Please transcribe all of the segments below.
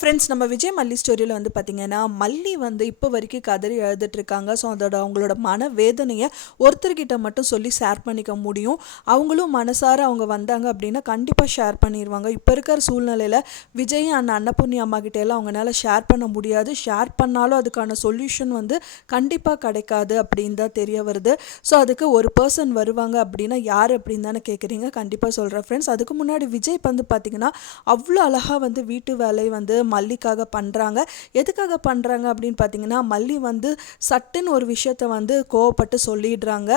Friends, நம்ம விஜய் மல்லி ஸ்டோரியில் வந்து பார்த்திங்கன்னா, மல்லி வந்து இப்போ வரைக்கும் கதறி எழுதிட்டு இருக்காங்க. ஸோ அவங்களோட மன வேதனையை ஒருத்தர்கிட்ட மட்டும் சொல்லி ஷேர் பண்ணிக்க முடியும். அவங்களும் மனசார அவங்க வந்தாங்க அப்படின்னா கண்டிப்பாக ஷேர் பண்ணிடுவாங்க. இப்போ இருக்கிற சூழ்நிலையில் விஜய் அன்னபூர்ணி அம்மா கிட்ட எல்லாம் அவங்களால ஷேர் பண்ண முடியாது. ஷேர் பண்ணாலும் அதுக்கான சொல்யூஷன் வந்து கண்டிப்பாக கிடைக்காது அப்படின்னு தான் தெரிய வருது. ஸோ அதுக்கு ஒரு பர்சன் வருவாங்க அப்படின்னா யார் அப்படின்னு தானே கேட்குறீங்க. கண்டிப்பாக சொல்கிறேன் ஃப்ரெண்ட்ஸ். அதுக்கு முன்னாடி விஜய் வந்து பார்த்திங்கன்னா அவ்வளோ அழகாக வந்து வீட்டு வேலை வந்து மல்லிக்காக பண்ணுறாங்க. எதுக்காக பண்ணுறாங்க அப்படின்னு பார்த்தீங்கன்னா, மல்லி வந்து சட்டுன்னு ஒரு விஷயத்த வந்து கோவப்பட்டு சொல்லிடுறாங்க.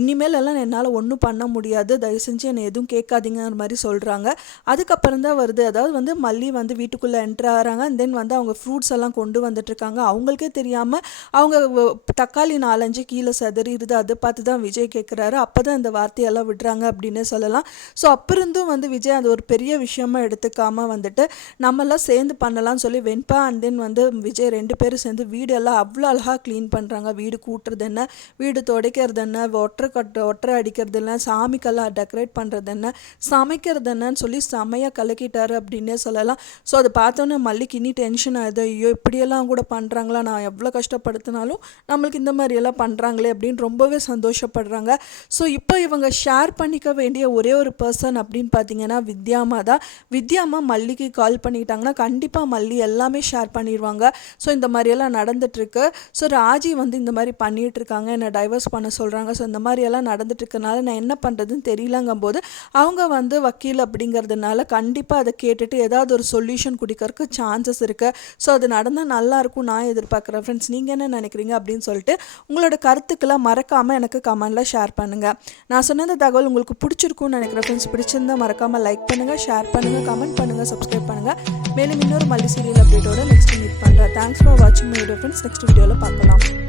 இனிமேல் எல்லாம் என்னால் ஒன்றும் பண்ண முடியாது, தயவு செஞ்சு என்னை எதுவும் கேட்காதீங்கிற மாதிரி சொல்கிறாங்க. அதுக்கப்புறம் தான் வருது, அதாவது வந்து மல்லி வந்து வீட்டுக்குள்ளே என்ட்ரு ஆகிறாங்க. தென் வந்து அவங்க ஃப்ரூட்ஸ் எல்லாம் கொண்டு வந்துட்டுருக்காங்க. அவங்களுக்கே தெரியாமல் அவங்க தக்காளி 4-5 கீழே செதறிடுது. அதை பார்த்து தான் விஜய் கேட்குறாரு. அப்போ தான் இந்த வார்த்தையெல்லாம் விடுறாங்க அப்படின்னே சொல்லலாம். ஸோ அப்போ இருந்தும் வந்து விஜய் அது ஒரு பெரிய விஷயமா எடுத்துக்காமல் வந்துட்டு நம்மளாம் சேர்ந்து பண்ணலாம்னு சொல்லி வெண்பா அண்ட் தென் வந்து விஜய் 2 பேரும் சேர்ந்து வீடெல்லாம் அவ்வளோ அழகாக க்ளீன் பண்ணுறாங்க. வீடு கூட்டுறது என்ன, வீடு துடைக்கிறது என்ன, ஒற்றை அடிக்கிறது என்ன, சாமிக்கெல்லாம் டெக்கரேட் பண்ணுறது என்ன, சமைக்கிறது என்னன்னு சொல்லி செமையாக கலக்கிட்டாரு அப்படின்னே சொல்லலாம். ஸோ அதை பார்த்தோன்னே மல்லிக்கு இனி டென்ஷன் ஆகுது. ஐயோ இப்படியெல்லாம் கூட பண்ணுறாங்களா, நான் எவ்வளோ கஷ்டப்படுத்தினாலும் நம்மளுக்கு இந்த மாதிரியெல்லாம் பண்ணுறாங்களே அப்படின்னு ரொம்பவே சந்தோஷப்படுறாங்க. ஸோ இப்போ இவங்க ஷேர் பண்ணிக்க வேண்டிய ஒரே ஒரு பர்சன் அப்படின்னு பார்த்தீங்கன்னா வித்யாமா தான். வித்யாமா மல்லிக்கு கால் பண்ணிட்டாங்கன்னா கண்டிப்பாக மல்லி எல்லாமே ஷேர் பண்ணிடுவாங்க. ஸோ இந்த மாதிரியெல்லாம் நடந்துகிட்ருக்கு. ஸோ ராஜி வந்து இந்த மாதிரி பண்ணிகிட்ருக்காங்க, என்னை டைவர்ஸ் பண்ண சொல்கிறாங்க. ஸோ இந்த மாதிரியெல்லாம் நடந்துட்டுருக்கனால நான் என்ன பண்ணுறதுன்னு தெரியலங்கும் போது அவங்க வந்து வக்கீல் அப்படிங்கிறதுனால கண்டிப்பாக அதை கேட்டுட்டு ஏதாவது ஒரு சொல்யூஷன் கொடுக்கறதுக்கு சான்சஸ் இருக்குது. ஸோ அது நடந்தால் நல்லாயிருக்கும் நான் எதிர்பார்க்குறேன். ஃப்ரெண்ட்ஸ், நீங்கள் என்ன நினைக்கிறீங்க அப்படின்னு சொல்லிட்டு உங்களோட கருத்துக்களை மறக்காமல் எனக்கு கமெண்டில் ஷேர் பண்ணுங்கள். நான் சொன்ன இந்த தகவல் உங்களுக்கு பிடிச்சிருக்குன்னு நினைக்கிறேன் ஃப்ரெண்ட்ஸ். பிடிச்சிருந்தால் மறக்காமல் லைக் பண்ணுங்கள், ஷேர் பண்ணுங்கள், கமெண்ட் பண்ணுங்கள், சப்ஸ்கிரைப் பண்ணுங்கள். மேலும் இன்னொரு மல்லி சீரியல் அப்டேட்டோட நெக்ஸ்ட் மீட் பண்ணுறேன். தேங்க்ஸ் ஃபார் வாட்சிங் மை வீடியோ ஃப்ரெண்ட்ஸ். நெக்ஸ்ட் வீடியோவில் பார்க்கலாம்.